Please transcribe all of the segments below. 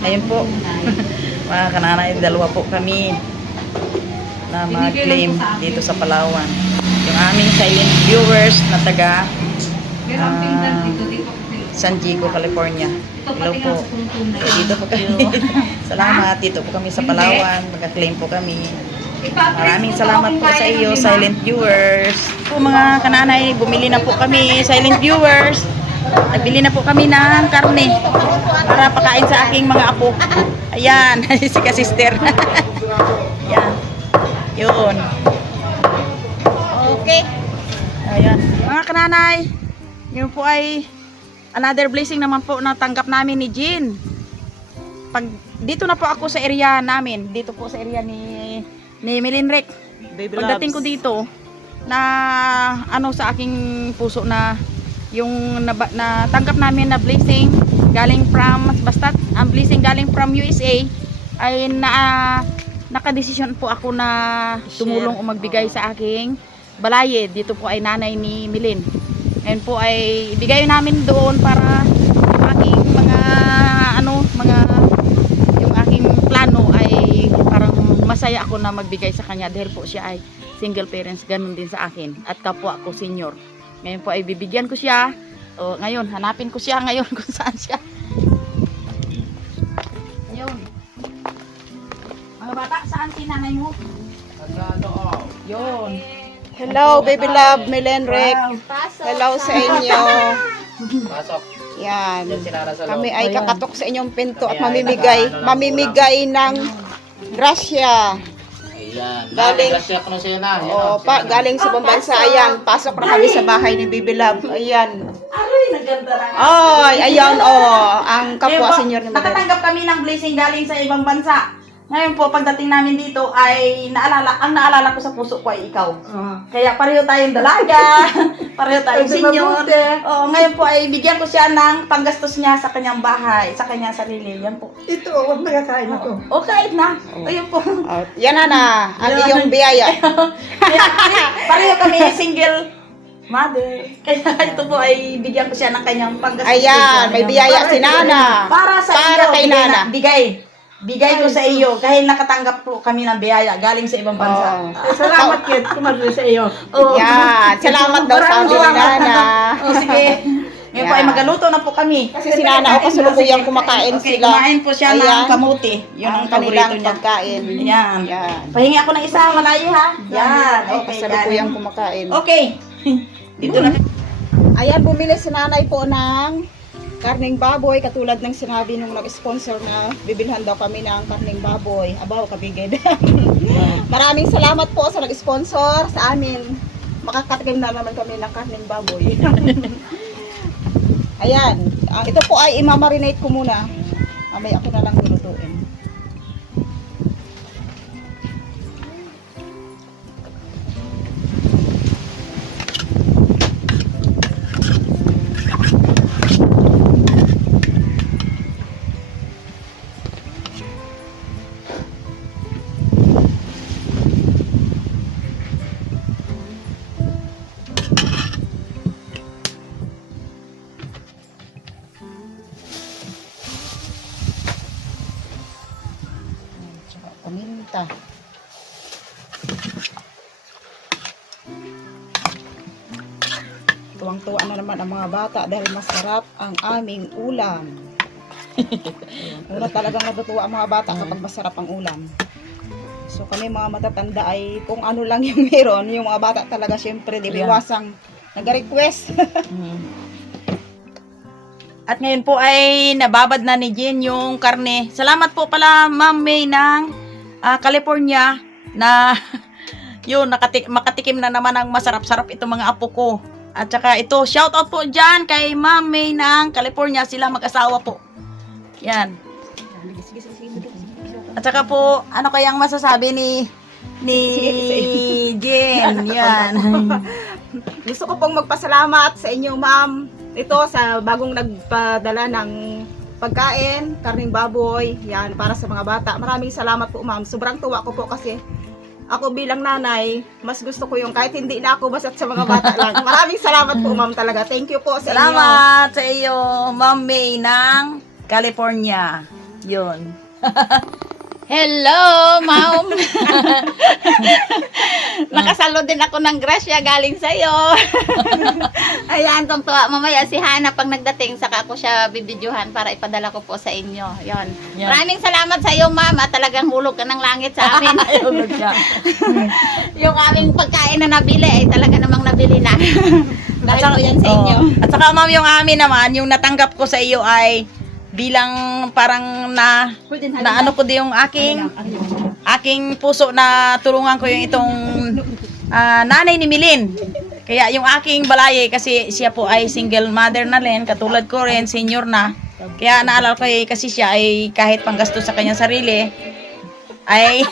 Ayun po. Mga kananay, dalawa po kami na mag-claim dito sa Palawan. Yung aming silent viewers na taga San Diego, California. Hello po. Dito po kami. Salamat. Dito po kami sa Palawan. Mag-claim po kami. Maraming salamat po sa iyo, silent viewers. Po mga kananay, bumili na po kami, silent viewers. Nagbili na po kami ng karne para pakain sa aking mga apo. Ayan, si ka-sister. Ayan. Yun. Okay. Ayan. Mga kananay, yun po ay another blessing naman po na tanggap namin ni Jean. Pag dito na po ako sa area namin, dito po sa area ni Milinrek. Pagdating ko dito na ano sa aking puso na yung natanggap namin na blessing galing from basta ang blessing galing from USA ay nakadesisyon po ako na tumulong o magbigay sa aking balayid. Dito po ay nanay ni Milin. Ngayon po ay ibigay namin doon para yung aking yung aking plano ay parang masaya ako na magbigay sa kanya dahil po siya ay single parents, ganun din sa akin at kapwa ako senior. Ngayon po ay bibigyan ko siya. O, ngayon, hanapin ko siya ngayon kung saan siya. Ayun. Mga bata, saan si nanay mo? Yun. Hello, baby love, Milenrek. Wow. Hello sa inyo. Pasok. Yan. Yan si Nana sa loob. Kami ay Ayan. kakatok sa inyong pinto at mamimigay ng grasya. Ayan. Galing- Grasya ko na siya na. O, galing sa ibang bansa. Ayan, pasok na kami sa bahay ni baby love. Ayan. Aray, naganda na nga. Ay, ayan, ang Ngayon kapwa po, senior ni Milenrek. nakatanggap kami ng blessing galing sa ibang bansa. Ngayon po, pagdating namin dito ay ang naalala ko sa puso ko ay ikaw. Kaya pareho tayong dalaga, pareho tayong senior. Oh, ngayon po ay bigyan ko siya ng panggastos niya sa kanyang bahay, sa kanyang sarili. Yan po. Ito, huwag nakakain ako. O, kahit na. Ayun po. Oh, yan na, ang iyong biyaya. Pareho kami single mother. Kaya ito po ay bigyan ko siya ng kanyang panggastos. Ayan, may biyaya si Nana. Para sa Para iyo, kay bigay Nana. Bigay ko sa iyo dahil nakatanggap po kami ng biyaya galing sa ibang bansa. Oh. Salamat kid, kumadali sa iyo. Oh. Yan, salamat daw sa amin ni Nana. Oh, sige. Ngayon po ay magaluto na po kami. Kasi si Nana o kasulukuyang kumakain Okay, sila. kumain po siya ng Ayan. kamuti. Yun ang paborito kanilang niya. pagkain. Yan. Yan. Pahingi ako ng isa, malayo ha. Yan. Okay, Kasulukuyang kanin. kumakain. Okay. Dito na. Ayan, bumili si Nanay po ng karning baboy, katulad ng sinabi nung nag-sponsor na bibilhan daw kami ng karning baboy. Abaw, kabigay din. Maraming salamat po sa nag-sponsor sa amin. Makakatikim na naman kami ng karning baboy. Ayan, ito po ay imamarinate ko muna. Mamaya ako na lang lulutuin. Tsaka paminta. Tuwang-tuwa na naman ang mga bata dahil masarap ang aming ulam. Una talagang natutuwa ang mga bata kapag masarap ang ulam. So kami mga matatanda ay kung ano lang yung meron, yung mga bata talaga syempre di iwasang nag-request. At ngayon po ay nababad na ni Jen yung karne. Salamat po pala Ma'am May ng California na yun, makatikim na naman ng masarap-sarap itong mga apo ko. At saka ito, shout out po dyan kay Ma'am May ng California. Sila mag-asawa po. Yan. At saka po, ano kayang masasabi ni Jen? Yan. Gusto ko pong magpasalamat sa inyo, ma'am. Ito sa bagong nagpadala ng pagkain, karning baboy, yan, para sa mga bata. Maraming salamat po, ma'am. Sobrang tuwa ko po kasi ako bilang nanay, mas gusto ko yung kahit hindi na ako basta sa mga bata lang. Maraming salamat po, ma'am, talaga. Thank you po sa inyo. Salamat sa iyo, Ma'am May ng California. Yun. Hello, ma'am. Nakasalo din ako ng grasya galing sa'yo. Ayan, tuwa mamaya si Hana pag nagdating, saka ako siya bibidyohan para ipadala ko po sa inyo. Yon. Yan. Maraming salamat sa iyo, ma'am. At talagang hulog ka ng langit sa amin. Hulog siya. Yung aming pagkain na nabili, ay talaga namang nabili na. Dahil po yan sa inyo. At saka ma'am, yung amin naman, yung natanggap ko sa iyo ay bilang parang na ano ko din yung aking puso na tulungan ko yung itong nanay ni Milin. Kaya yung aking balay kasi siya po ay single mother na rin, katulad ko rin, senior na. Kaya naalala ko kasi siya ay kahit panggasto sa kanyang sarili, ay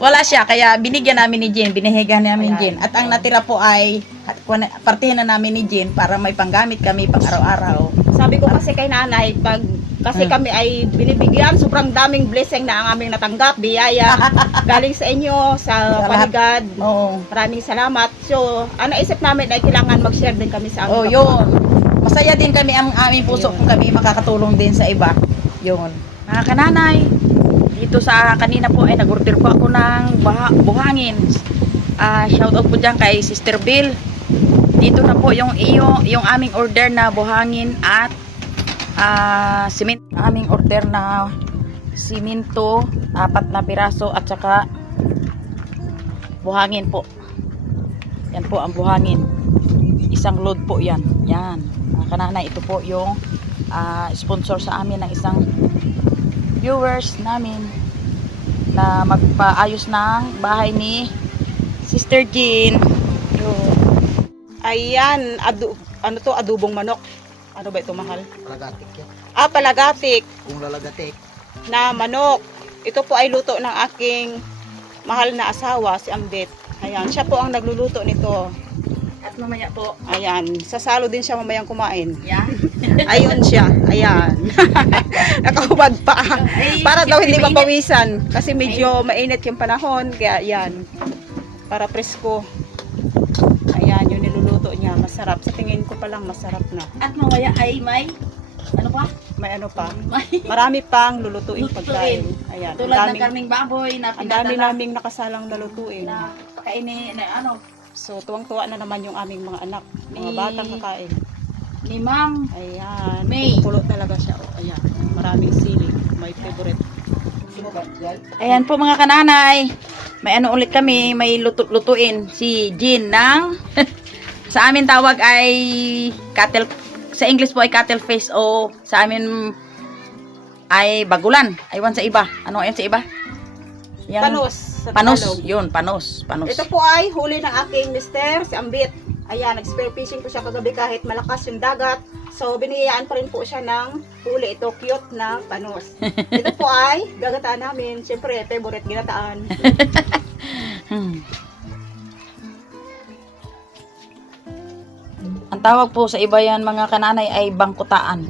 wala siya. Kaya binigyan namin ni Jen, binihigan namin ni Jen. At ang natira po ay partihin na namin ni Jen para may panggamit kami pang araw-araw. Sabi ko kasi kay nanay, kasi kami ay binibigyan, sobrang daming blessing na ang aming natanggap, biyaya, galing sa inyo, sa paligad. Oo. Maraming salamat. So, ang naisip namin ay kailangan mag-share din kami sa Oh, aming yun. Masaya din kami ang aming puso kung kami makakatulong din sa iba. Yun. Mga kananay, dito sa kanina po ay nag-order po ako ng buhangin. Shout out po dyan kay Sister Bill. Dito na po yung aming order na buhangin at simento. Aming order na simento, 4 na piraso at saka buhangin po. Yan po ang buhangin. Isang load po yan. Yan. Mga kananay, ito po yung sponsor sa amin ng isang viewers namin na magpaayos ng bahay ni Sister Jean. Yun. Ayan, ano to, adubong manok. Ano ba ito, mahal? Palagatik yan. Palagatik Kung lalagatik. na manok. Ito po ay luto ng aking mahal na asawa, si Ambet. Ayan, siya po ang nagluluto nito. At mamaya po, Ayan, sasalo din siya mamayang kumain. yan. Ayun siya, ayan. Nakahubad pa. Para daw hindi mapawisan. Kasi medyo mainit yung panahon. Kaya yan, para presko. Ayan, yung niluluto niya. Masarap. Sa tingin ko palang masarap na. At mamaya ay may ano pa? May ano pa. May Marami pang lulutuin Lutuin. pagkain. Ayan. tulad ng Ang karning baboy na ang dami pinadala naming nakasalang nalutuin. na pakainin na ano So, tuwang-tuwa na naman yung aming mga anak. Mga Ni- batang kakain. ni Ma'am Ayan. May. Kulo talaga siya. Oh, ayan. Maraming sili. My favorite. Ayan po mga kananay. May ano ulit kami, may lutuin si Jean ng sa amin tawag ay cattle, sa English po ay cattle face o sa amin ay bagulan. Aywan sa iba. Ano yan sa iba? Yan. Panos. Sa Panos. Tagalog. Yun, panos. Panos. Ito po ay huli ng aking mister, si Ambit. Ayan, nag-spear fishing po siya kagabi kahit malakas yung dagat. So, biniyayaan pa rin po siya ng huli. Ito, cute na panos. Ito po ay gagataan namin. Siyempre, favorite ginataan. Ang tawag po sa iba yan mga kananay ay bangkutaan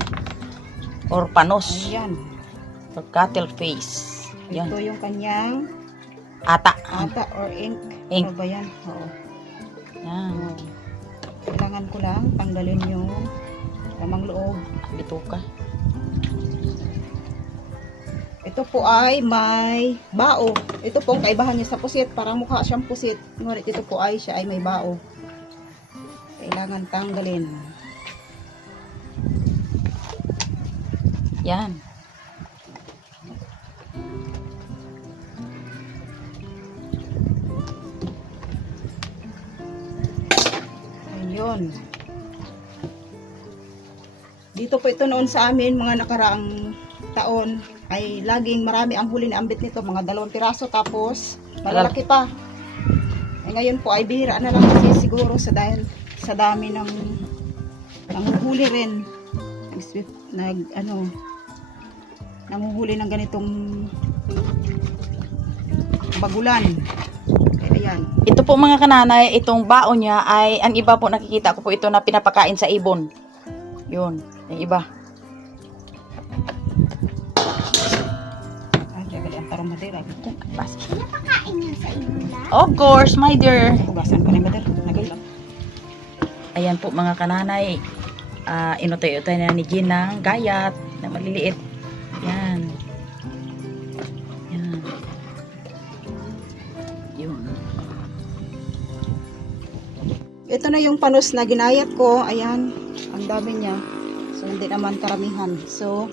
or panos Ayan. or cattle face. Yan. Ito yung kanyang Ata. ata or ink. Ink. Ano ba yan? Oo. Yan. Kailangan ko lang tanggalin yung lamang loob. Ito ka. Ito po ay may bao. Ito po ang kaibahan niya sa pusit. Parang mukha siyang pusit. Ngunit ito po ay siya ay may bao. Kailangan tanggalin. Yan. Ayun. Dito po ito noon sa amin, mga nakaraang taon, ay laging marami ang huli na ambit nito, mga 2 piraso tapos malalaki pa. Eh, ngayon po ay bihira na lang kasi siguro sa dahil sa dami ng nanguhuli rin. Nanguhuli ng ganitong bagulan. Ayan. Ito po mga kananay, itong baon niya ay, ang iba po nakikita ko po ito na pinapakain sa ibon. Yun, yung iba. Ang tarong madera. Pinapakain niya sa inyo. Of course, my dear. Hugasan ko na yung madera. Nagilap. Ayan po mga kananay. Inutay-utay na ni Jean ng gayat na maliliit. Yan. Ito na yung panos na ginayat ko. Ayan, ang dami niya. So, hindi naman karamihan. So,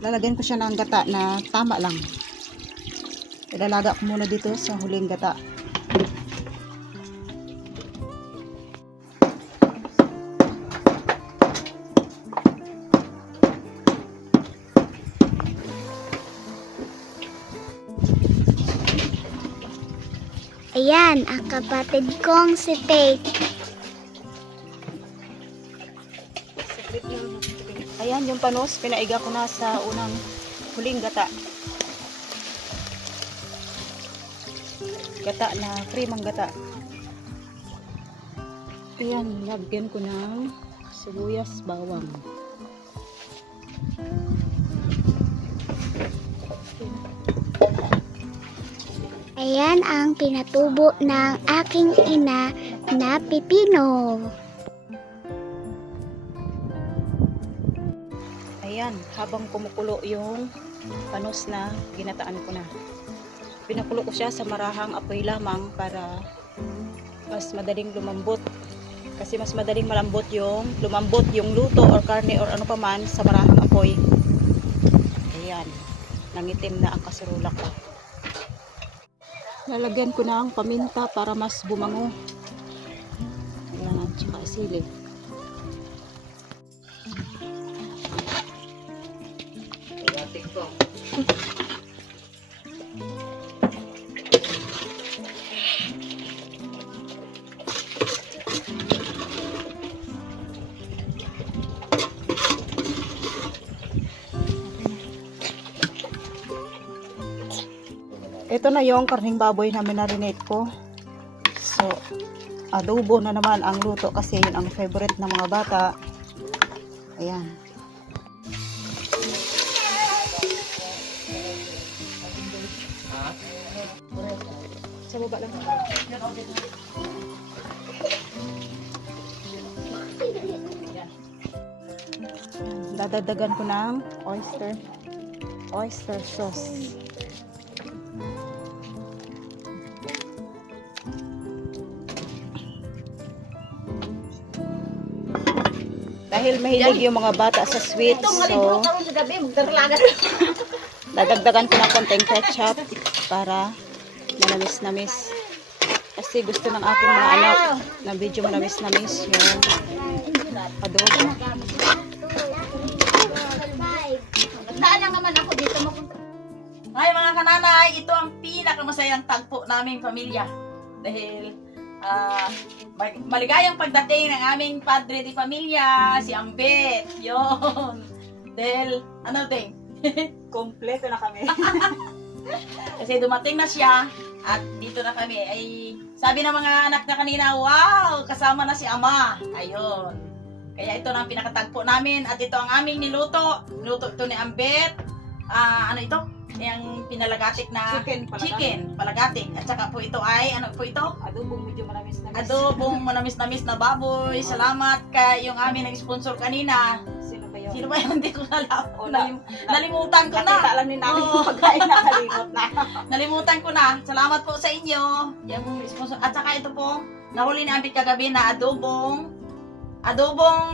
lalagyan ko siya ng gata na tama lang. Ilalaga ko muna dito sa huling gata. Ayan, ang kapatid kong si Faith. Ayan yung panos, pinaiga ko na sa unang huling gata. Gata na kremang gata. Ayan, lagyan ko ng sibuyas, bawang. Ayan ang pinatubo ng aking ina na pipino. Ayan, habang kumukulo yung panos na ginataan ko na. Pinakulo ko siya sa marahang apoy lamang para mas madaling lumambot. Kasi mas madaling lumambot yung luto or karne or ano pa man sa marahang apoy. Ayan, nangitim na ang kaserula ko. Lalagyan ko na ang paminta para mas bumango. Ayan, tsaka sili. Dating ko. Ito na yung karning baboy na minarinate ko. So, adobo na naman ang luto kasi yun ang favorite ng mga bata. Ayan. Sa baba lang. Dadagdagan ko ng oyster sauce. Dahil mahilig yung mga bata sa sweet, so dadagdagan ko ng konting ketchup para manamis-namis. Kasi gusto ng aking mga anak na medyo manamis-namis yung adobo. Magdaan lang naman ako dito mapunta. Ay mga kananay, ito ang pinakamasayang tagpo naming pamilya. Dahil maligayang pagdating ng aming padre di pamilya, si Ambet. Yon. Dahil, ano ding? Kompleto na kami. Kasi dumating na siya at dito na kami. Ay, sabi ng mga anak na kanina, wow, kasama na si Ama. Ayun. Kaya ito na ang pinakatagpo namin at ito ang aming niluto. Niluto ito ni Ambet. Ano ito? Yung pinalagatik na chicken, palagatik. At saka po ito ay, ano po ito? Adobong medyo manamis-namis. Adobong manamis-namis na baboy. Salamat kay yung aming nag-sponsor kanina. Sino ba yun? Sino ba yun? Hindi ko alam. O, Nalimutan ko na. Nakita lang din namin Oo. yung pagkain nakalimot na. Nalimutan ko na. Salamat po sa inyo. Yung sponsor. At saka ito po, nahuli ni Ambit kagabi na adobong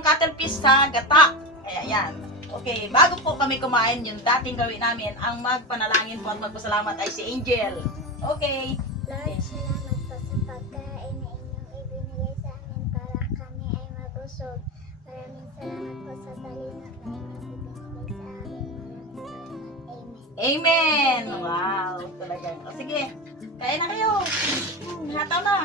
cuttlefish sa gata. Kaya yan. Okay, bago po kami kumain, yung dating gawin namin, ang magpanalangin po at magpasalamat ay si Angel. Okay. Lord, salamat po sa pagkain na inyong ibinigay sa amin para kami ay mabusog. Maraming salamat po sa talino na inyong ibinigay sa amin. Maraming salamat. Amen. Amen! Wow, talagang. O, sige, kain na kayo. Hataw na.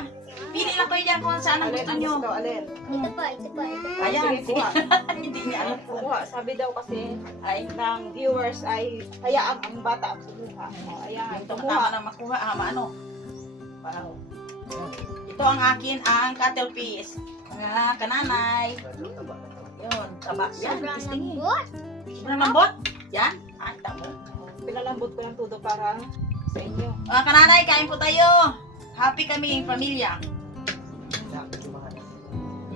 Pili lang kayo dyan kung saan ang gusto nyo. Alin? Ito po, ito po, ito po. Ayan, Sige, kuha. hindi niya alam po. Kuha. Sabi daw kasi Ay, ng viewers ay hayaan ang bata ang sumuha. O, ayan, ito tumuha. tama na makuha. Ano? Wow. Ito ang akin, ang cuttlefish. Mga kananay. Yun, taba. Yan, Sobrang tistingin. lambot. Sobrang lambot. Yan. Ay, tamo. Pinalambot ko ng todo para sa inyo. Mga kananay, kain po tayo. Happy kami, pamilya.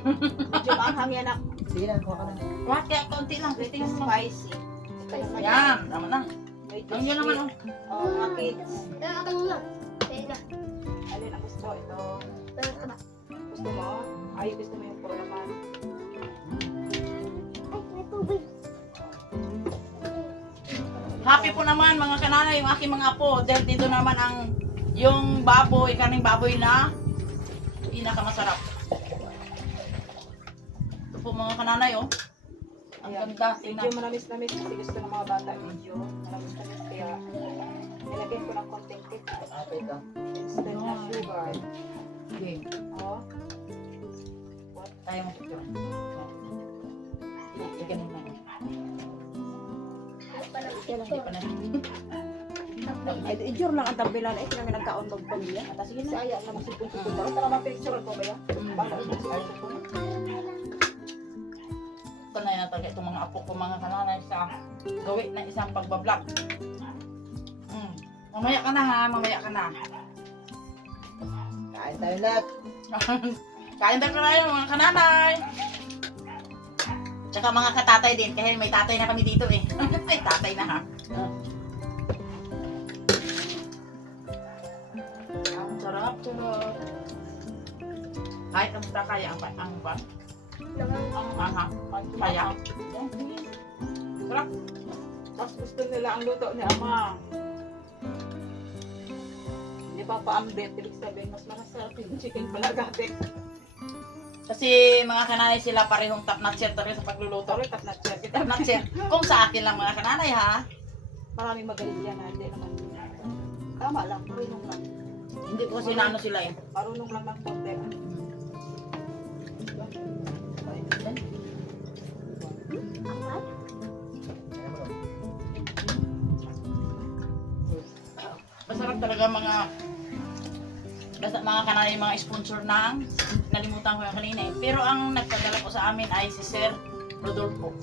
Medyo maanghang yan ako. Sige na, kuha ka na. What? Kaya konti lang. Tistingin mo. Spicy. Ito naman yan. Yan, tama na. Medyo Ang yun naman, sweet. Oh, mga kids. Ito lang. Alin ang gusto? Ito. Ito. Gusto mo? Ay, gusto mo yung puro laman. Ay, may tubig. Happy po naman mga kananay yung aking mga apo dahil dito naman ang yung baboy, karning baboy na pinakamasarap. Ito po mga kananay oh. Ang ganda, tingnan. Medyo manamis-namis kasi gusto ng mga bata. Medyo manamis-namis kaya nilagyan ko ng konting tip. Ate ka. Instead na sugar. Okay, Oh. tayo mo picture. Ganun na. Hindi pa na. Ay, i-jure lang ang tambilan. Ay, kami nagkaon magpamilya. At sige na. Saya na masipon-sipon. Para tara mapicture ko ba yan? Para i-jure. Sanay na talaga itong mga apo ko mga kananay sa gawin na isang pagbablog. Mamaya ka na ha, mamaya ka na. Kain tayo lahat. Kain tayo na yun mga kananay. Tsaka mga katatay din, kasi may tatay na kami dito eh. May tatay na ha. Ang sarap, sarap. Kahit ang musta kaya ang kaya. Sarap. Tapos gusto nila ang luto ni Ama. Hindi pa pa-update. Ibig sabihin, mas masarap yung chicken palagate. Kasi mga kananay sila parehong top notcher talaga sa pagluluto. Sorry, tap na check. Top notcher. Kung sa akin lang mga kananay ha. Maraming magaling yan. Hindi naman. Tama lang. Marunong lang. Hindi ko sinano sila eh. Marunong lang ng konti. Masarap talaga mga kananay, mga sponsor ng nalimutan ko yung kanina eh. Pero ang nagpadala ko sa amin ay si Sir Rodolfo.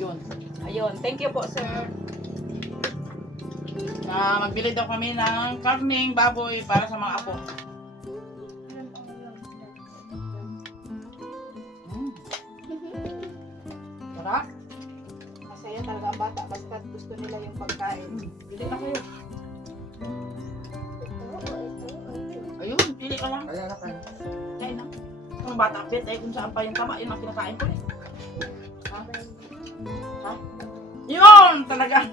Yun. Ayun. Thank you po, sir. Na magbili daw kami ng karning baboy para sa mga apo. Sarap. Masaya talaga ang bata. Basta gusto nila yung pagkain. Pili na kayo. Ayun, pili ka lang. Kaya na kayo. Kain na. Ang bata pit ay kung saan pa yung tama, yun ang kinakain ko eh. Ha? Yun! Talaga.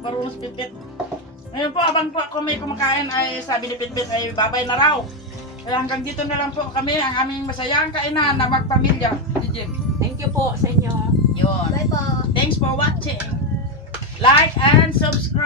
Marunong si Pitpit. Ngayon po, abang po ako may kumakain ay sabi ni Pitpit ay babay na raw. Kaya hanggang dito na lang po kami ang aming masayang kainan na magpamilya. Jim. Thank you po sa inyo. Yun. Bye po. Thanks for watching. Like and subscribe.